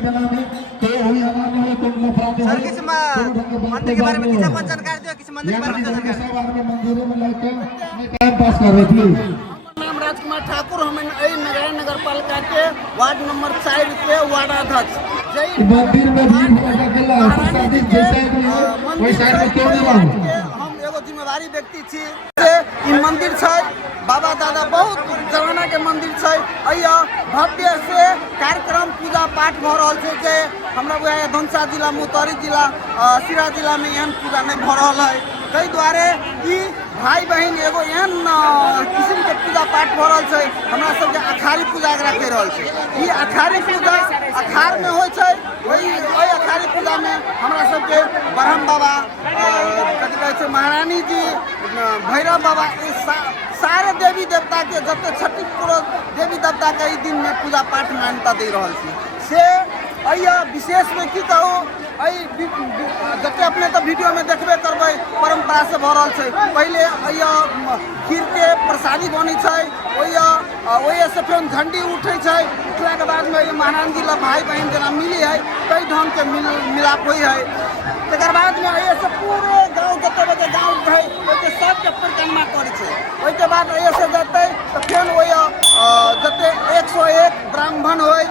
Sir किसी मंदिर के बारे में किसी अपन जानकारी दो, किसी मंदिर के बारे में जानकारी टाइम पास कर रहे थे। नाम राजकुमार ठाकुर, हम नगर नगर पालिका के वार्ड नंबर 4 के वार्ड अध्यक्ष। मंदिर में भी हम एगो जिम्मेदारी व्यक्ति छी। ई मंदिर छै बाबा दादा बहुत जमाना के मंदिर छै। अइया भव्य से कार्यक्रम पूजा पाठ भ रहल छै जे हमरा बुझाय धनसा जिला मुतरी जिला सिरा जिला में एहन पूजा नहीं भ रहल है। ताहि दुआरे ई भाई बहन एगो एहन किस्म के पूजा पाठ भ रहल छै। हमरा सबके अखाड़ी पूजा एकरा कहि रहल छै। ई अखाड़ी पूजा अखाड़ में होइ छै। ओहि अखाड़ी पूजा में हमरा सबके ब्रह्म बाबा कथी कहै छै महारानी जी भैरव बाबा सारे देवी देवता के जते 36 करोड़ देवी देवता के ई दिन में पूजा पाठ मान्यता दे रहल छी। से अइया विशेष में की कहू जते अपने तो वीडियो में देखबे करबै परंपरा से भ रहल छै। पहले अइया खीर के प्रसादी बनी छै, ओहिया से फिर झंडी उठे छै। उठला के बाद में महारानी जी भाई बहन जना मिली है, कई ढंग के मिलाप हुई है। तकर बाद में अइया से पूरे गाँव जते बजे गाँव है ओके सबके परिक्रमा करे छै। ओहिके बाद अइया से जते तो फिर ओहिया जते 101 ब्राह्मण होय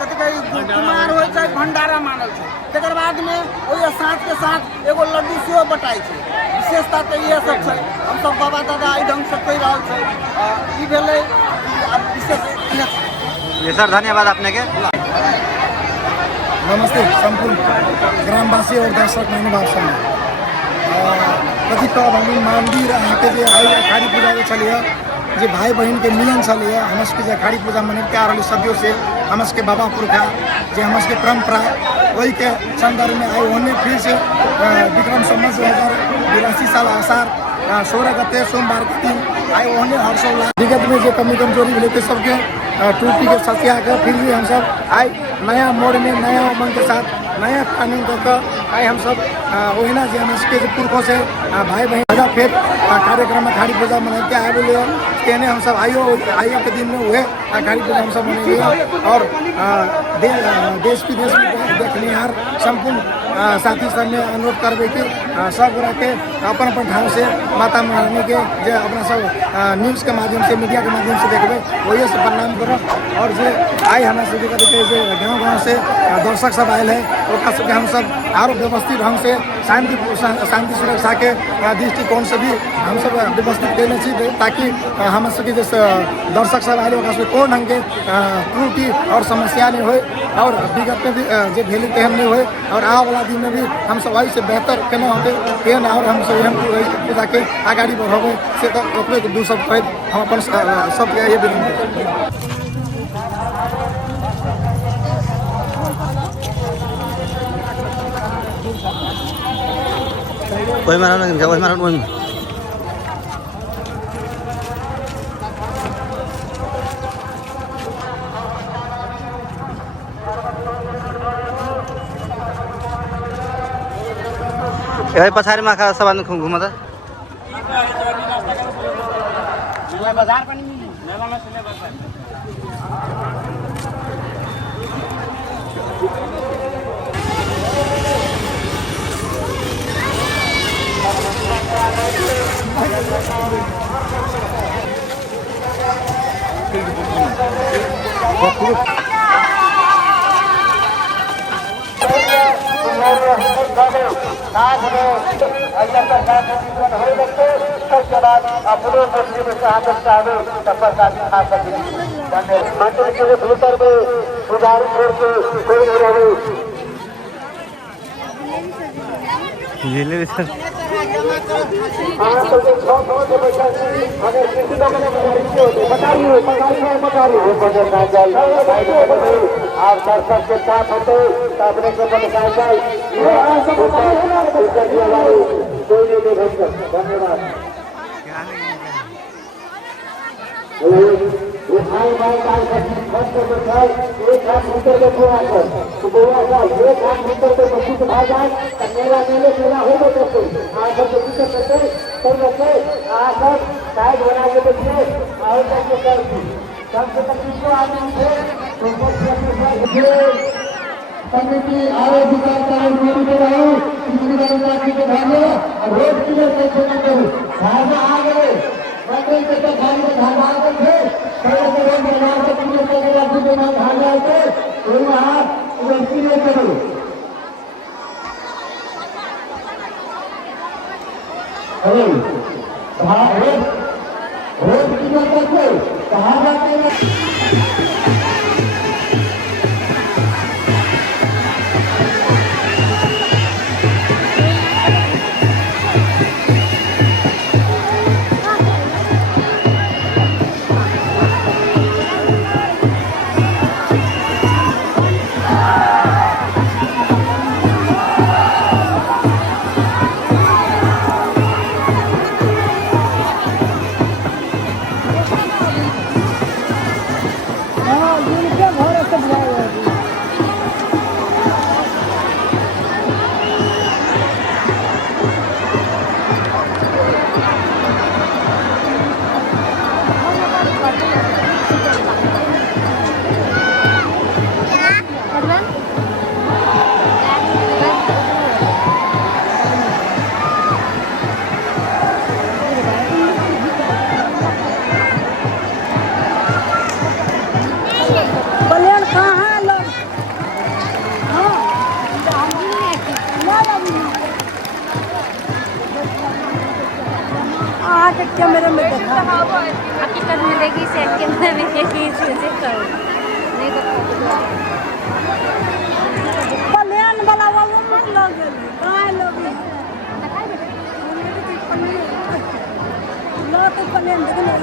कथी कही कुमार होय छै भंडारा मानल छै। तकर बाद में ओहिया साथ के साथ एगो लड्डू सेहो बटाई छै। विशेषता तो ये सब छै। हम सब बाबा दादा एहि ढंग से कहि रहल छै। ई भेलै अब विशेष ये सर धन्यवाद अपने के। नमस्ते संपूर्ण ग्रामवासी और दर्शक महानुभाव सब कथी कहब हम मंदिर अहाँके जे अखाड़ी पूजा जे छलै जे भाई बहन के मिलन छलै हमर सबके जे अखाड़ी पूजा मनैते आ रहल सदियों से हमर सबके बाबा पुरखा जे हमर सबके परंपरा वही के संदर्भ में आइ ओने फिर से विक्रम संवत 2082 साल आषाढ़ 16 गते सोमवार के दिन आइ ओने हर्षोल्लास विगत में जो कमी कमजोरी मिले सबके टूटी के सत्या के फिर भी हम सब आई नया मोड़ में नया उमंग के साथ नया कानून कर आई हम सब ओहिना जे हम इसके पुरखों से भाई बहन फिर कार्यक्रम अखाड़ी पूजा मनाते आए बोले कहने हम सब आइयो के दिन में हुए अखाड़ी पूजा हम सब मनाएंगे। और देश विदेश में देखनिहार संपूर्ण साथी सब में अनुरोध करबे कि सब गोरा के अपन अपन ठाव से माता महारानी के जो अपना सब न्यूज़ के माध्यम से मीडिया के माध्यम से देखबे वही से प्रणाम करो। और जो आई हमारे सभी का गाँव गाँव से दर्शक सब आयल है सबके हम सब और व्यवस्थित ढंग से शांति सुरक्षा के दृष्टिकोण से भी हम सब व्यवस्थित देने चाहिए ताकि हम सबके जैसे दर्शक सब आए कोई ढंग के त्रुटि और समस्या नहीं हो और विगत में भी जो भेली तेहन नहीं हो और आने वाला दिन में भी हम सब वही से बेहतर केना होते तेहन और हम सब पूजा के आगाड़ी बढ़ावे से तो दू सब हम अपन सबके ये विनती कोई मारा नहीं कोई मारा कोई ए पछाडी मा खा सब घुमा त बाजार पनि मिली मेला में चले बाजार आप दर्शक के साथ होते अपने को धन्यवाद। एक हाथ मीटर के पूरा कर एक हाथ मीटर के कुछ भाग जाए मेला मेले मेला हो गए आकर के पीछे करते कई रखे आकर साइड बना के देखिए और कम से कम 300 आदमी थे कमेटी आयोजित कर रहे के भागे और रोड क्लियर कैसे न करूँ धारणा आ गए मंदिर के तो खाली में धारणा आ गए थे पहले तो रोड निर्माण से क्लियर करने वाले जो नाम धारणा आए थे तो वहाँ रोड क्लियर करो अरे रोड क्लियर करके कहाँ जाते हैं कैमरे में देखा हकीकत में देखी से कैमरे में देखी से करो नहीं तो प्लेन वाला वो मत लगे कहां लगे लो तो प्लेन देखने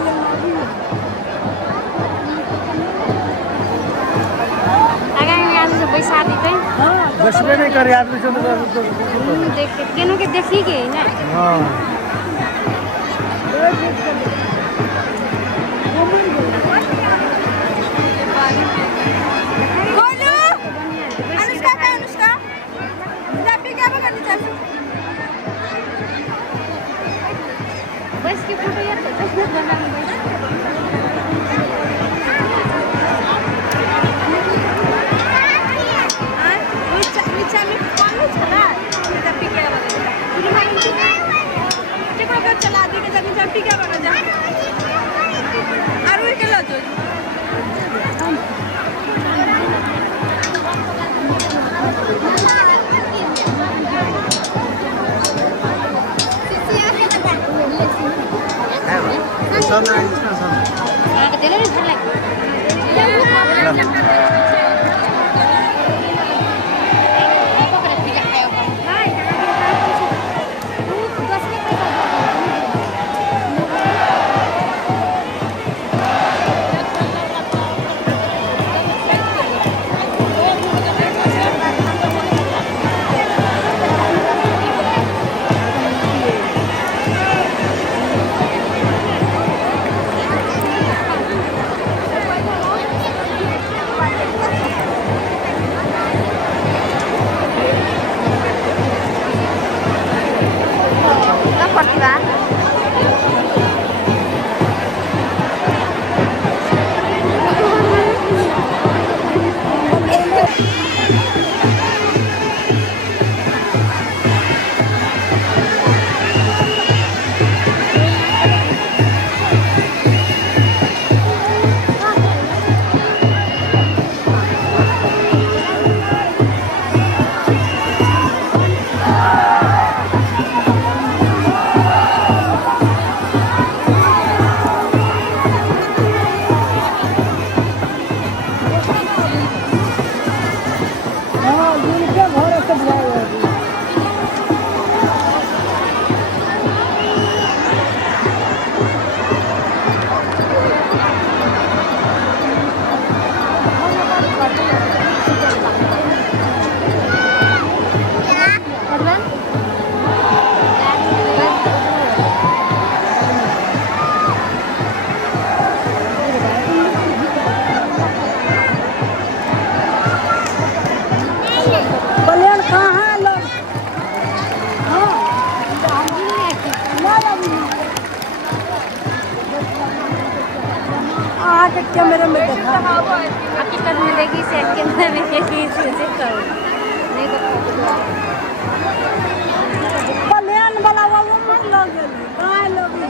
आगे यहाँ से पैसा देते हां दस में नहीं करे आदमी से देख केनो के देखी के ना हां बस की फोटो यार तो चला दी के जब जब ठीक है बना जा और के लो जो सब ना इसका सब दिले नहीं आके कैमरे में देखा हकीकत में देखी से कैमरे में देखी से कहो नहीं तो प्लेन वाला वो मत लगे कहां लगे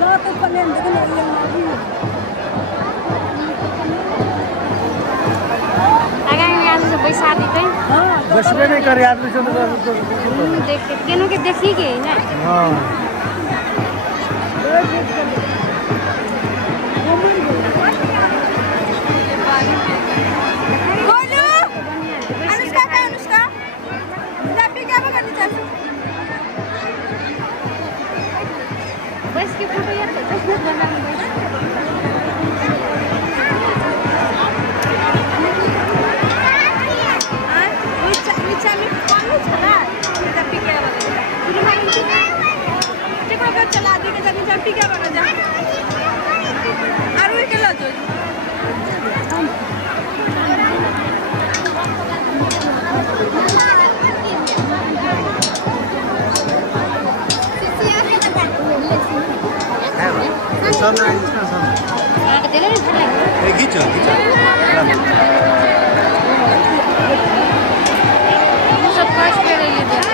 लो तो प्लेन देखने ये पैसा दी बसबे नहीं करे आदमी से देख केनो के देखी के ना हाँ बोलो अनुष्का का अनुष्का जापी क्या करनी चाहिए बस की फोटो यार बस बनाना चला दी के जब जब क्या बना जा आरो के ला जो सामने इसका सामने खींचो सब काश पे ले लीजिए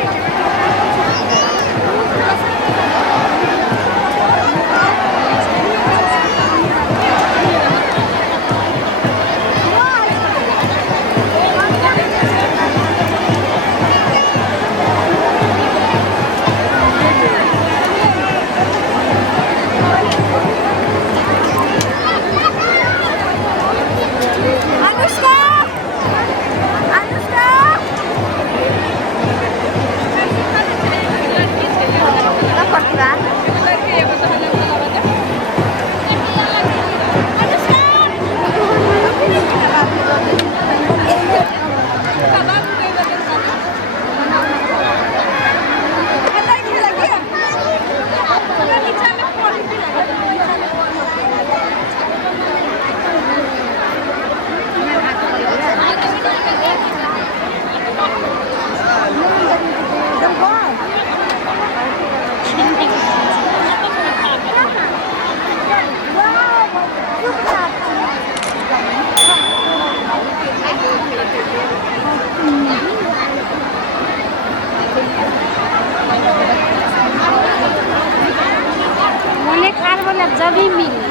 जब ही मिली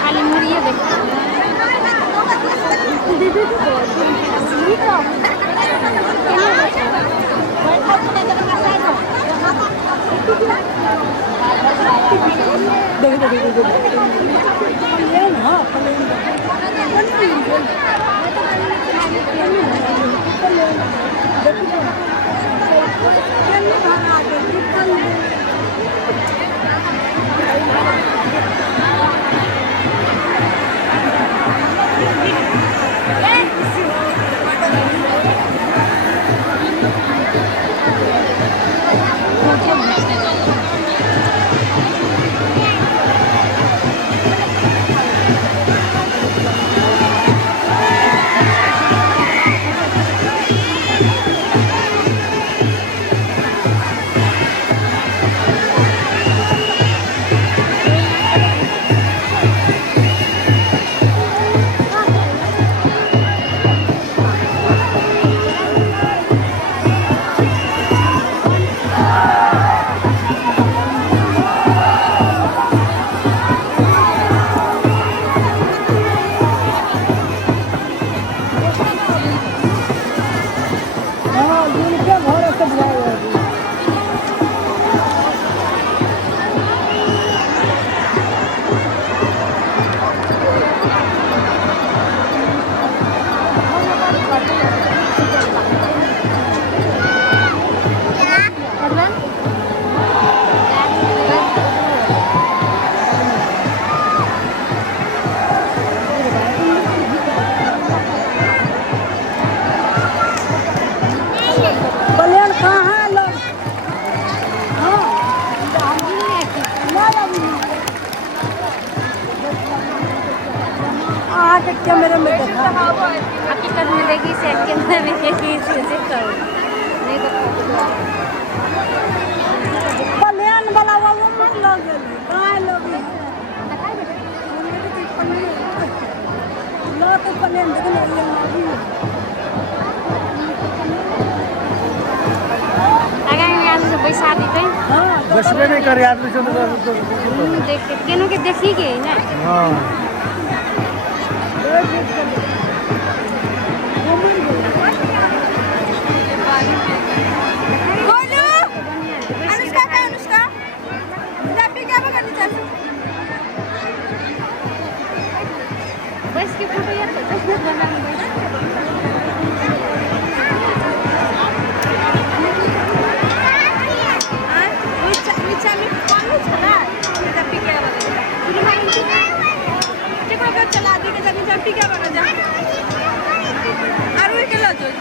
खाली मुड़िए कैमरे में देखा में देखी से कैमरा में देखी से कहूँ नहीं तो प्लेन वाला वो मत लोग गाय लोग लो तो प्लेन देखो अगर यहाँ से पैसा देते बसबे नहीं करे आदमी से देख केनों के देखी के ना हाँ अनुष्का का अनुष्का जब भी क्या करनी चाहिए बस के फोटो यार तो बना नीचे में कौन चला जब भी क्या बना चला दी के जब भी क्या बना जा और वो के लो जो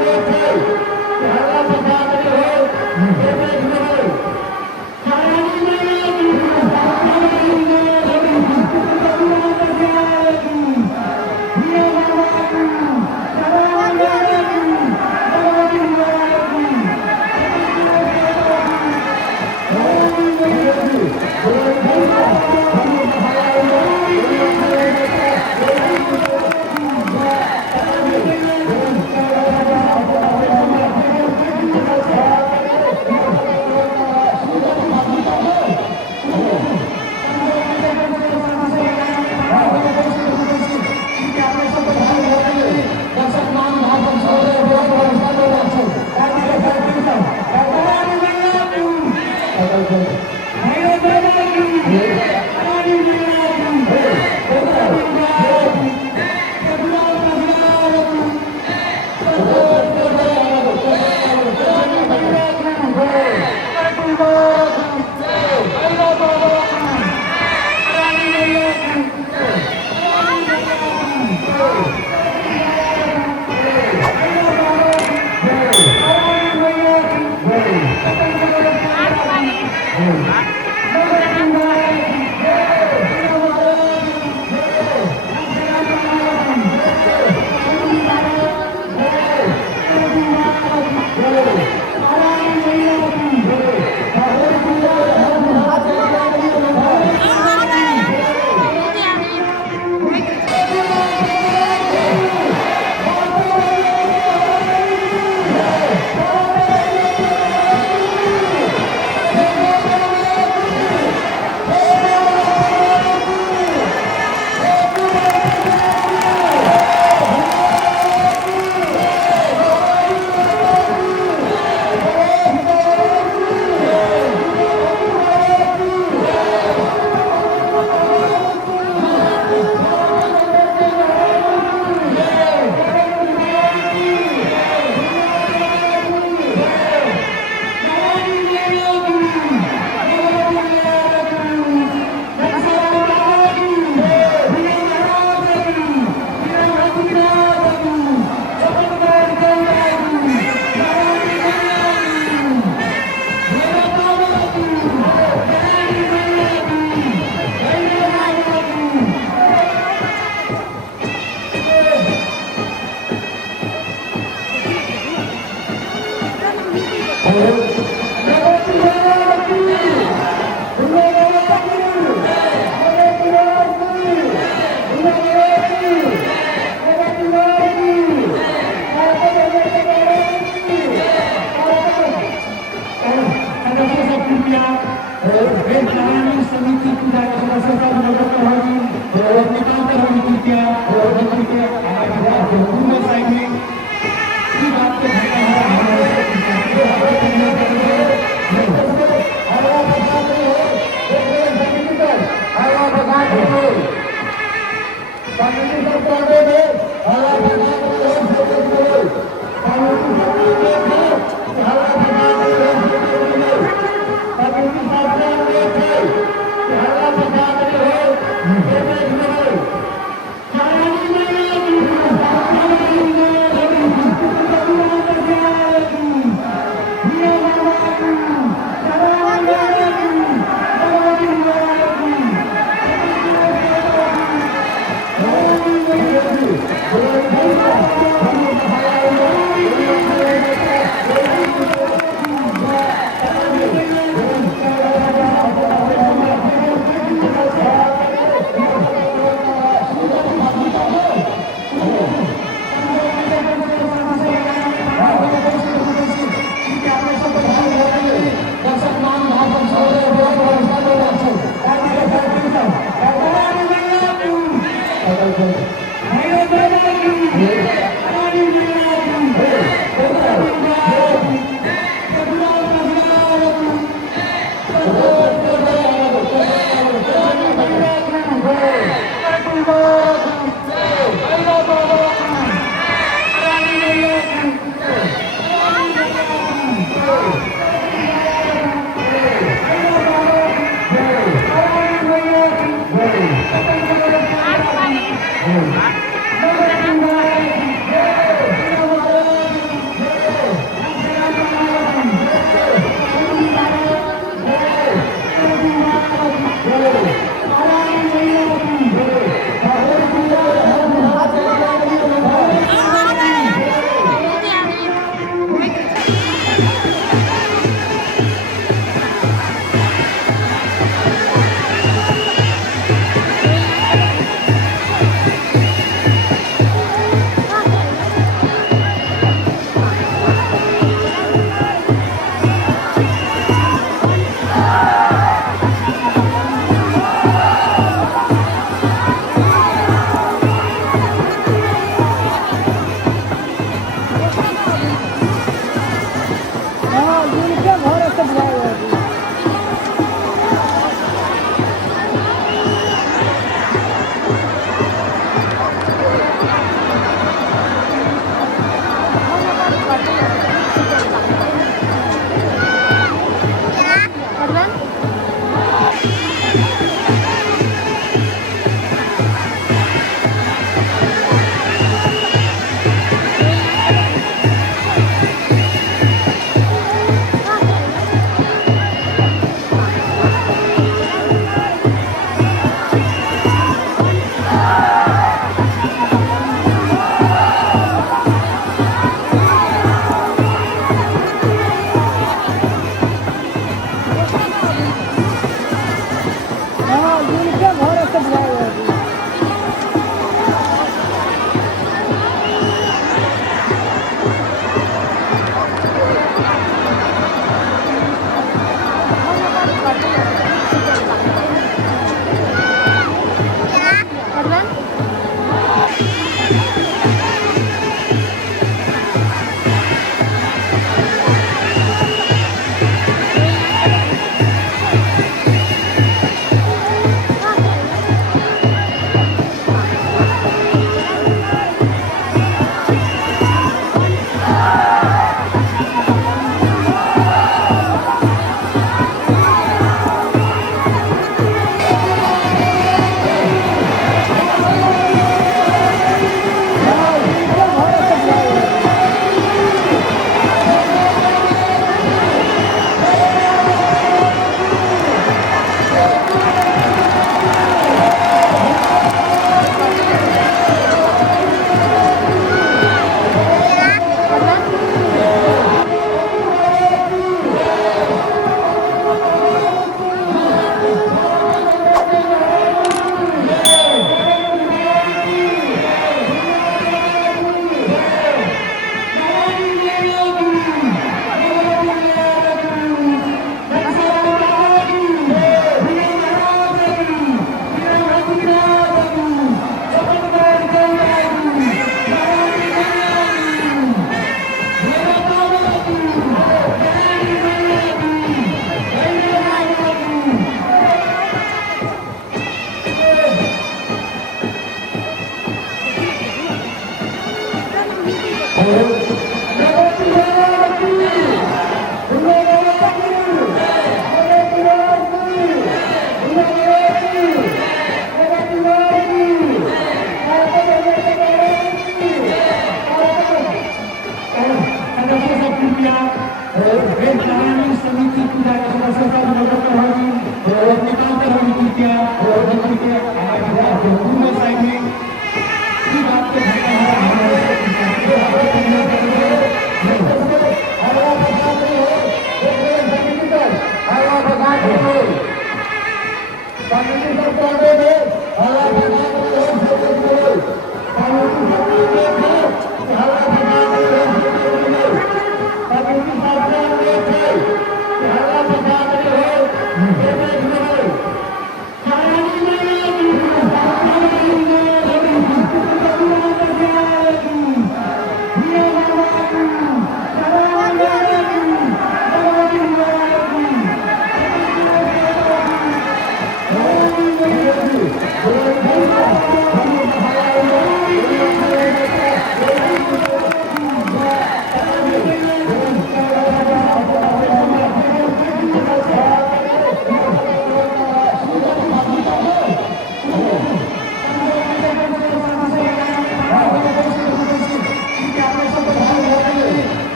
Thank you.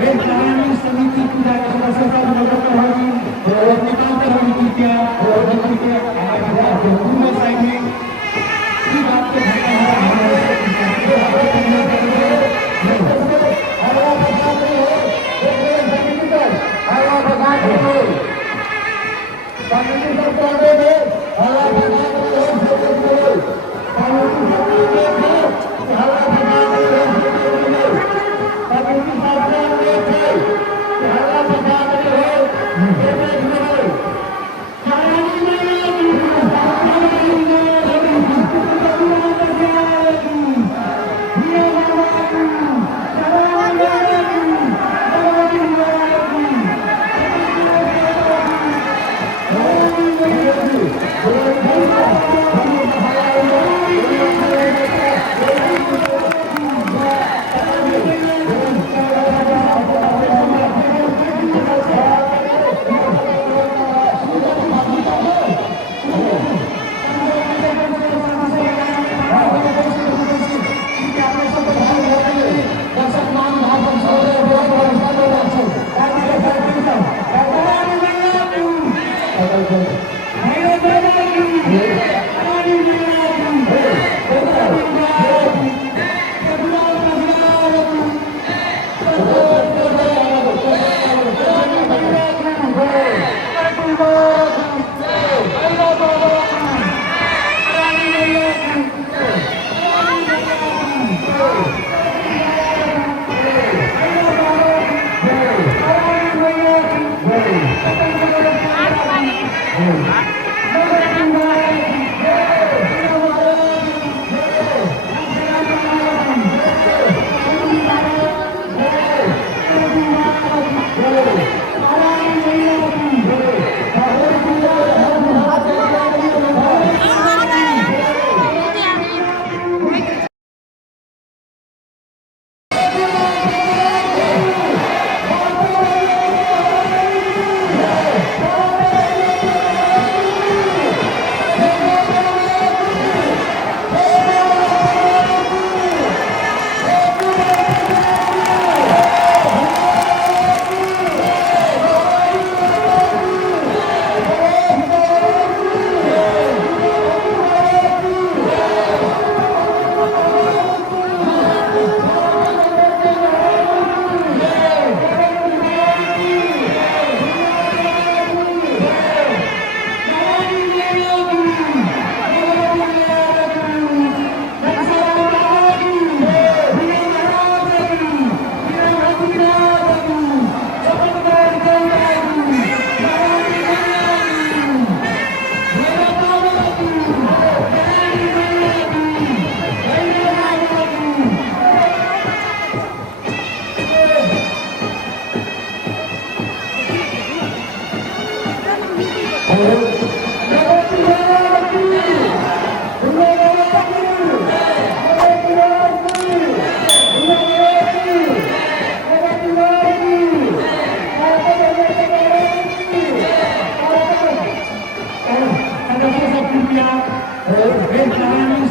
समिति पूजा के सदस्यता होगी कृपया पूर्ण साइड में बात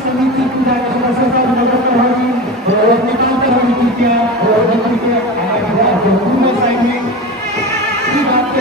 समिति पूजा के सदस्यता होगी कृपया पूर्ण साइड में बात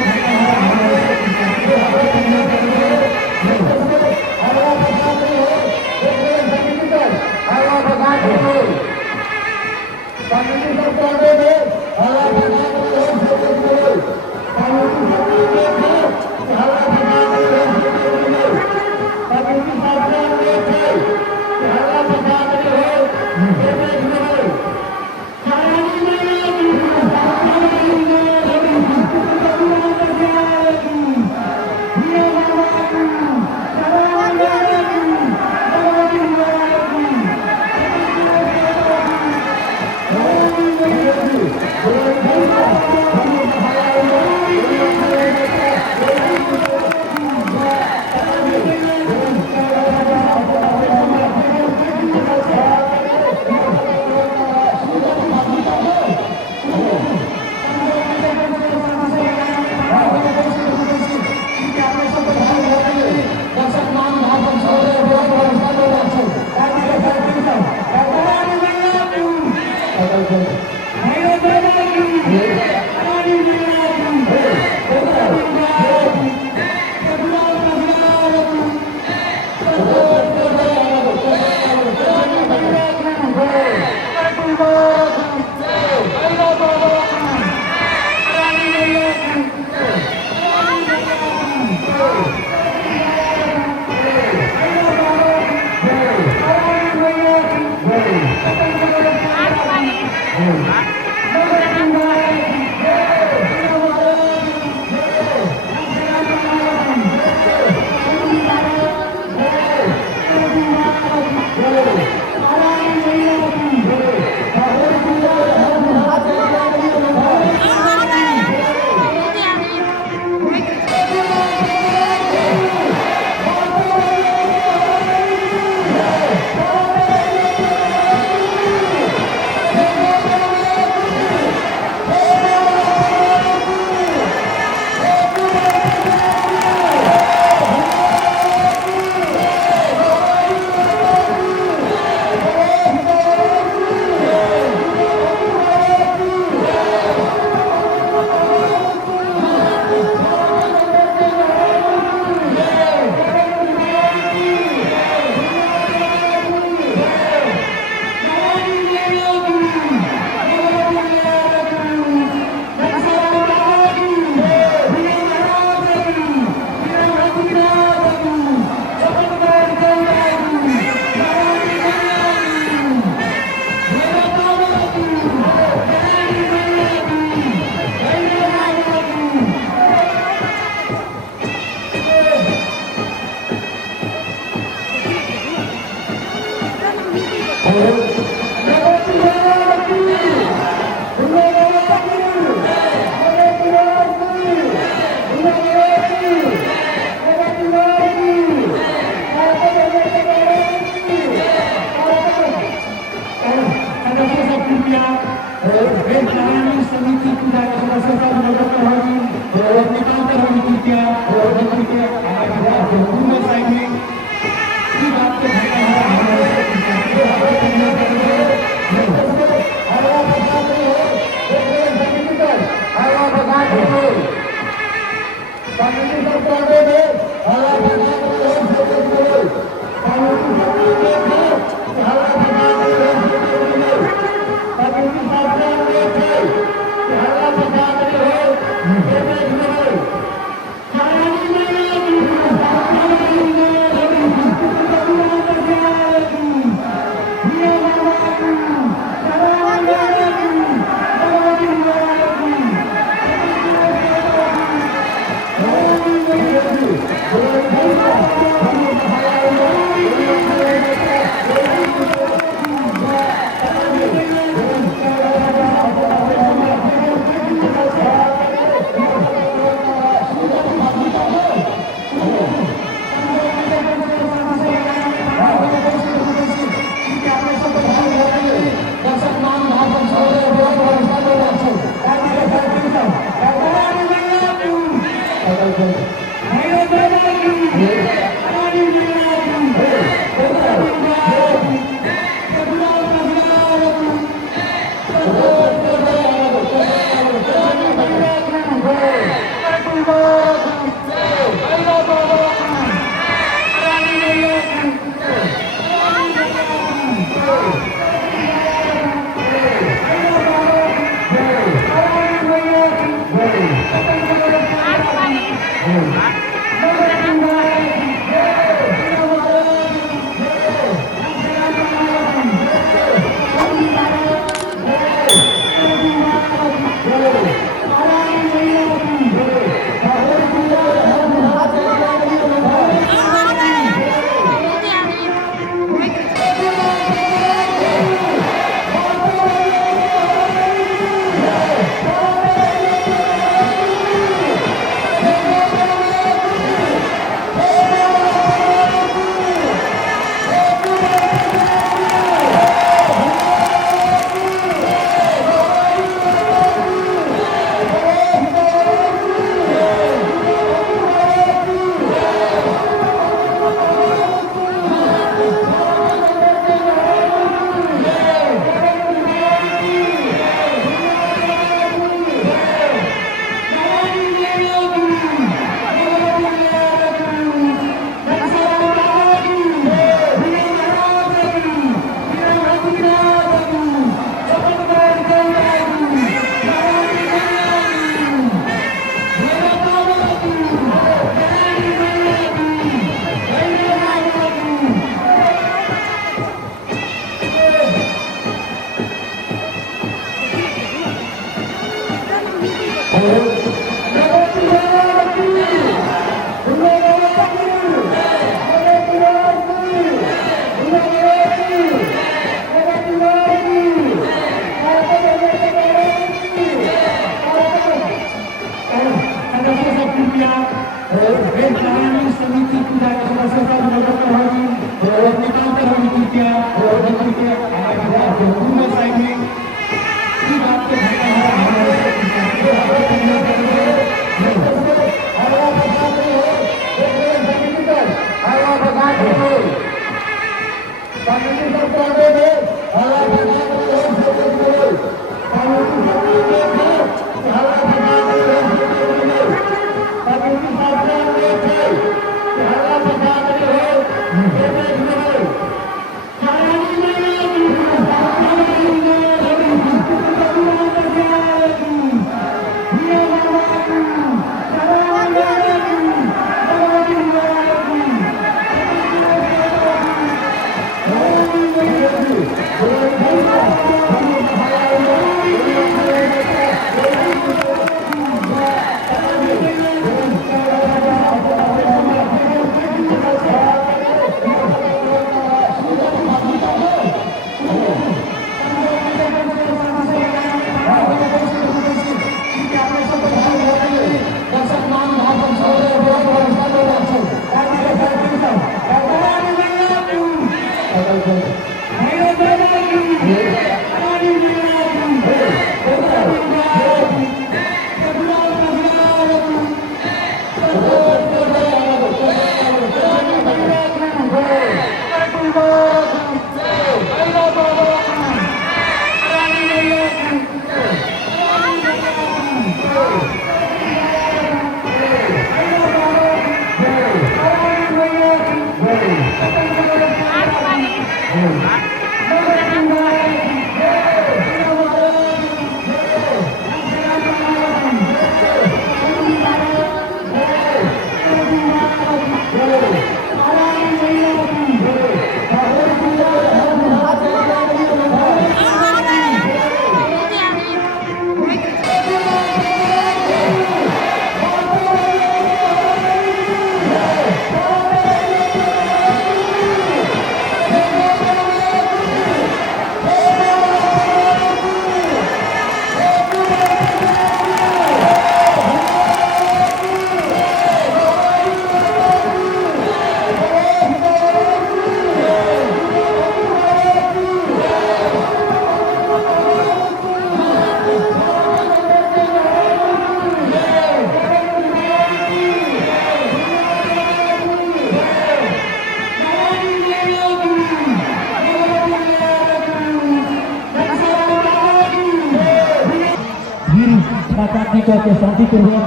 प्रार्थना के शांतिपूर्वक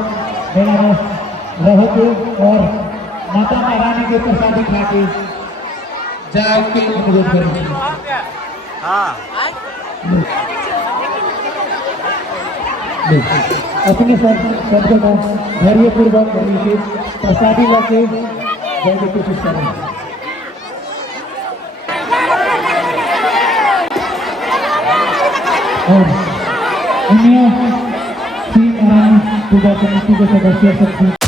मेला में रहो के और माता रानी के प्रसादी खा के जाओ के अनुरोध करेंगे। अपने शब्दों को धैर्य पूर्वक के प्रसादी लाके जाने की कोशिश करें। और अन्य पूजा समिति के सदस्य